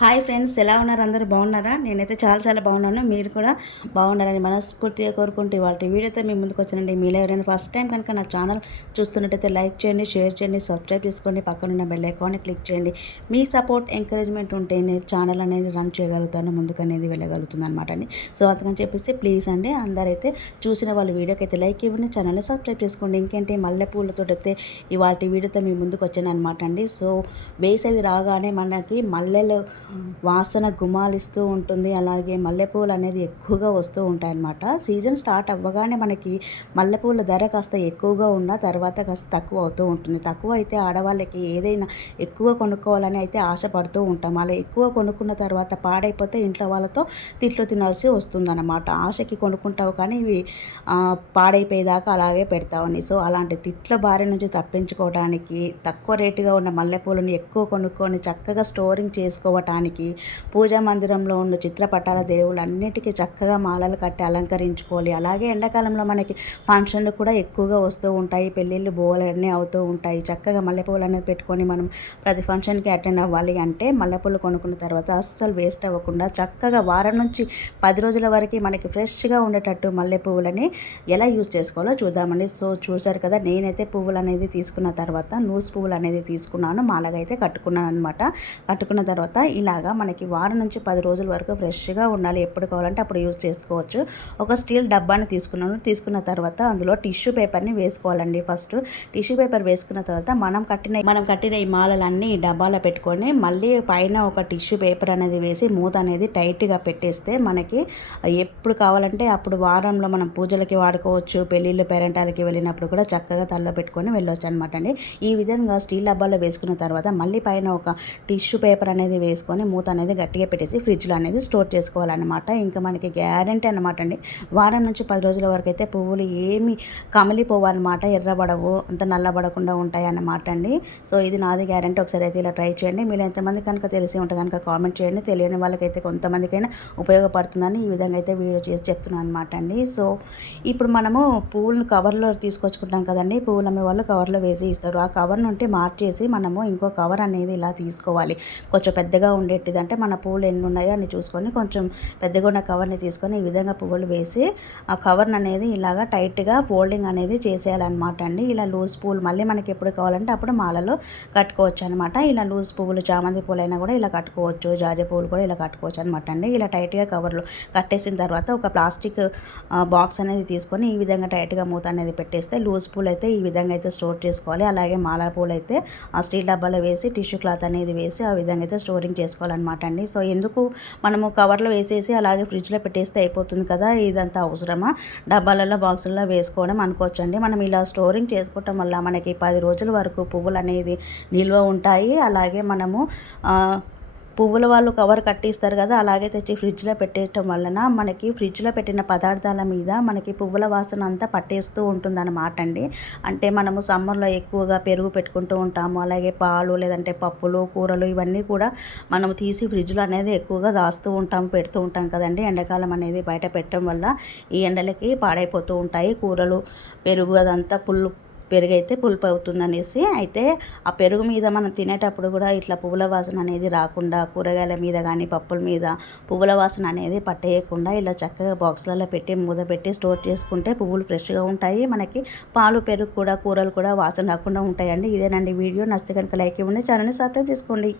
Hi friends ఎలా ఉన్నారు? అందరూ బాగున్నారా? నేనైతే చాలా చాలా బాగున్నాను. మీరు కూడా బాగున్నారని మనస్ఫూర్తిగా కోరుకుంటూ వాళ్ళ వీడియోతో మీ ముందుకు వచ్చానండి. మీలో ఎవరైనా ఫస్ట్ టైం కనుక నా ఛానల్ చూస్తున్నట్టయితే లైక్ చేయండి షేర్ చేయండి సబ్స్క్రైబ్ చేసుకోండి. పక్కనున్న బెల్ ఐకాన్ని క్లిక్ చేయండి. మీ సపోర్ట్ ఎంకరేజ్మెంట్ ఉంటే నేను ఛానల్ అనేది రన్ చేయగలుగుతాను ముందుకు అనేది వెళ్ళగలుగుతుంది అనమాట అండి. సో అందుకని చెప్పేసి ప్లీజ్ అండి అందరైతే చూసిన వాళ్ళ వీడియోకి అయితే లైక్ ఇవ్వండి ఛానల్ని సబ్స్క్రైబ్ చేసుకోండి. ఇంకేంటి మల్లెపూలతో అయితే ఇవాటి వీడియోతో మీ ముందుకు వచ్చాను అనమాట అండి సో వేసవి రాగానే మనకి మల్లెలు వాసన గుమాలిస్తూ ఉంటుంది. అలాగే మల్లెపూలు అనేది ఎక్కువగా వస్తూ ఉంటాయి అన్నమాట సీజన్ స్టార్ట్ అవ్వగానే మనకి మల్లెపూల ధర కాస్త ఎక్కువగా ఉన్న తర్వాత కాస్త తక్కువ అవుతూ ఉంటుంది. తక్కువ అయితే ఆడవాళ్ళకి ఏదైనా ఎక్కువ కొనుక్కోవాలని అయితే ఆశపడుతూ ఉంటాం. అలా ఎక్కువ కొనుక్కున్న తర్వాత పాడైపోతే ఇంట్లో వాళ్ళతో తిట్లు తినాల్సి వస్తుందన్నమాట. ఆశకి కొనుక్కుంటావు కానీ ఇవి పాడైపోయేదాకా అలాగే పెడతావని సో అలాంటి తిట్ల బారి నుంచి తప్పించుకోవడానికి తక్కువ రేటుగా ఉన్న మల్లెపూలను ఎక్కువ కొనుక్కొని చక్కగా స్టోరింగ్ చేసుకోవటానికి పూజా మందిరంలో ఉన్న చిత్రపటాల దేవులన్నిటికీ చక్కగా మాలలు కట్టి అలంకరించుకోవాలి. అలాగే ఎండాకాలంలో మనకి ఫంక్షన్లు కూడా ఎక్కువగా వస్తూ ఉంటాయి. పెళ్ళిళ్ళు బోలన్నీ అవుతూ ఉంటాయి. చక్కగా మల్లెపూలు అనేది పెట్టుకొని మనం ప్రతి ఫంక్షన్కి అటెండ్ అవ్వాలి అంటే మల్లెపూలు కొనుక్కున్న తర్వాత అస్సలు వేస్ట్ అవ్వకుండా చక్కగా వారం నుంచి పది రోజుల వరకు మనకి ఫ్రెష్గా ఉండేటట్టు మల్లెపూలని ఎలా యూజ్ చేసుకోవాలో చూద్దామండి. సో చూసారు కదా నేనైతే పువ్వులు అనేది తీసుకున్న తర్వాత నూస్ పువ్వులు అనేది తీసుకున్నాను. మాలగా అయితే కట్టుకున్నాను అనమాట కట్టుకున్న తర్వాత ఇలాగా మనకి వారం నుంచి పది రోజుల వరకు ఫ్రెష్గా ఉండాలి. ఎప్పుడు కావాలంటే అప్పుడు యూజ్ చేసుకోవచ్చు. ఒక స్టీల్ డబ్బాని తీసుకున్నాను. తీసుకున్న తర్వాత అందులో టిష్యూ పేపర్ని వేసుకోవాలండి ఫస్ట్. టిష్యూ పేపర్ వేసుకున్న తర్వాత మనం కట్టిన మనం కట్టిన ఈ మాలలన్నీ డబ్బాలో పెట్టుకొని మళ్ళీ పైన ఒక టిష్యూ పేపర్ అనేది వేసి మూత అనేది టైట్గా పెట్టేస్తే మనకి ఎప్పుడు కావాలంటే అప్పుడు వారంలో మనం పూజలకి వాడుకోవచ్చు. పెళ్ళిళ్ళు పేరెంటాలకి వెళ్ళినప్పుడు కూడా చక్కగా తల్లో పెట్టుకొని వెళ్ళొచ్చు అనమాట అండి. ఈ విధంగా స్టీల్ డబ్బాలో వేసుకున్న తర్వాత మళ్ళీ పైన ఒక టిష్యూ పేపర్ అనేది వేసుకొని మూత అనేది గట్టిగా పెట్టేసి ఫ్రిడ్జ్లో అనేది స్టోర్ చేసుకోవాలన్నమాట. ఇంకా మనకి గ్యారంటీ అనమాట అండి. వారం నుంచి పది రోజుల వరకు అయితే పువ్వులు ఏమి కమిలిపోవన్నమాట ఎర్రబడవు అంత నల్లబడకుండా ఉంటాయి అన్నమాట అండి. సో ఇది నాది గ్యారంటీ. ఒకసారి అయితే ఇలా ట్రై చేయండి. మీరు ఎంతమంది కనుక తెలిసి ఉంటే కనుక కామెంట్ చేయండి. తెలియని వాళ్ళకైతే కొంతమందికైనా ఉపయోగపడుతుందని ఈ విధంగా అయితే వీడియో చేసి చెప్తున్నాను అనమాట అండి. సో ఇప్పుడు మనము పువ్వులను కవర్లో తీసుకొచ్చుకుంటాం కదండి. పువ్వులు అమ్మే వాళ్ళు కవర్లో వేసి ఇస్తారు. ఆ కవర్ నుండి మార్చేసి మనము ఇంకో కవర్ అనేది ఇలా తీసుకోవాలి. కొంచెం పెద్దగా ఉండేటిది. అంటే మన పువ్వులు ఎన్ని ఉన్నాయో అని చూసుకొని కొంచెం పెద్దగా ఉన్న కవర్ని తీసుకొని ఈ విధంగా పువ్వులు వేసి ఆ కవర్ని అనేది ఇలాగా టైట్గా ఫోల్డింగ్ అనేది చేసేయాలన్నమాట అండి. ఇలా లూజ్ పువ్వులు మళ్ళీ మనకి ఎప్పుడు కావాలంటే అప్పుడు మాలలో కట్టుకోవచ్చు అనమాట ఇలా లూజ్ పువ్వులు చామంతి పూలు అయినా కూడా ఇలా కట్టుకోవచ్చు. జాజి పువ్వులు కూడా ఇలా కట్టుకోవచ్చు అనమాట అండి. ఇలా టైట్గా కవర్లు కట్టేసిన తర్వాత ఒక ప్లాస్టిక్ బాక్స్ అనేది తీసుకొని ఈ విధంగా టైట్గా మూత అనేది పెట్టేస్తే లూజ్ పూలు అయితే ఈ విధంగా అయితే స్టోర్ చేసుకోవాలి. అలాగే మాల పూలు అయితే ఆ స్టీల్ డబ్బాలో వేసి టిష్యూ క్లాత్ అనేది వేసి ఆ విధంగా అయితే స్టోరింగ్ చేసుకోవాలన్నమాట అండి. సో ఎందుకు మనము కవర్లో వేసేసి అలాగే ఫ్రిడ్జ్లో పెట్టేస్తే అయిపోతుంది కదా ఇదంతా అవసరమా? డబ్బాలలో బాక్సుల్లో వేసుకోవడం అనుకోవచ్చండి. మనం ఇలా స్టోరింగ్ చేసుకోవటం వల్ల మనకి పది రోజుల వరకు పువ్వులు అనేది నిల్వ ఉంటాయి. అలాగే మనము పువ్వుల వాళ్ళు కవర్ కట్టిస్తారు కదా అలాగే తెచ్చి ఫ్రిడ్జ్లో పెట్టేయటం వలన మనకి ఫ్రిడ్జ్లో పెట్టిన పదార్థాల మీద మనకి పువ్వుల వాసన అంతా పట్టేస్తూ ఉంటుందన్నమాట అండి. అంటే మనము సమ్మర్లో ఎక్కువగా పెరుగు పెట్టుకుంటూ ఉంటాము అలాగే పాలు లేదంటే పప్పులు కూరలు ఇవన్నీ కూడా మనం తీసి ఫ్రిడ్జ్లో అనేది ఎక్కువగా దాస్తూ ఉంటాం పెడుతూ ఉంటాం కదండి. ఎండాకాలం అనేది బయట పెట్టడం వల్ల ఈ ఎండలకి పాడైపోతూ ఉంటాయి. కూరలు పెరుగు అదంతా పుల్లు పెరుగు అయితే పులుపు అవుతుంది అనేసి అయితే ఆ పెరుగు మీద మనం తినేటప్పుడు కూడా ఇట్లా పువ్వుల వాసన అనేది రాకుండా కూరగాయల మీద కానీ పప్పుల మీద పువ్వుల వాసన అనేది పట్టేయకుండా ఇలా చక్కగా బాక్స్లలో పెట్టి మూత పెట్టి స్టోర్ చేసుకుంటే పువ్వులు ఫ్రెష్గా ఉంటాయి. మనకి పాలు పెరుగు కూడా కూరలు కూడా వాసన రాకుండా ఉంటాయండి. ఇదేనండి వీడియో. నచ్చితే కనుక లైక్ ఇవ్వండి ఛానల్ని సబ్స్క్రైబ్ చేసుకోండి.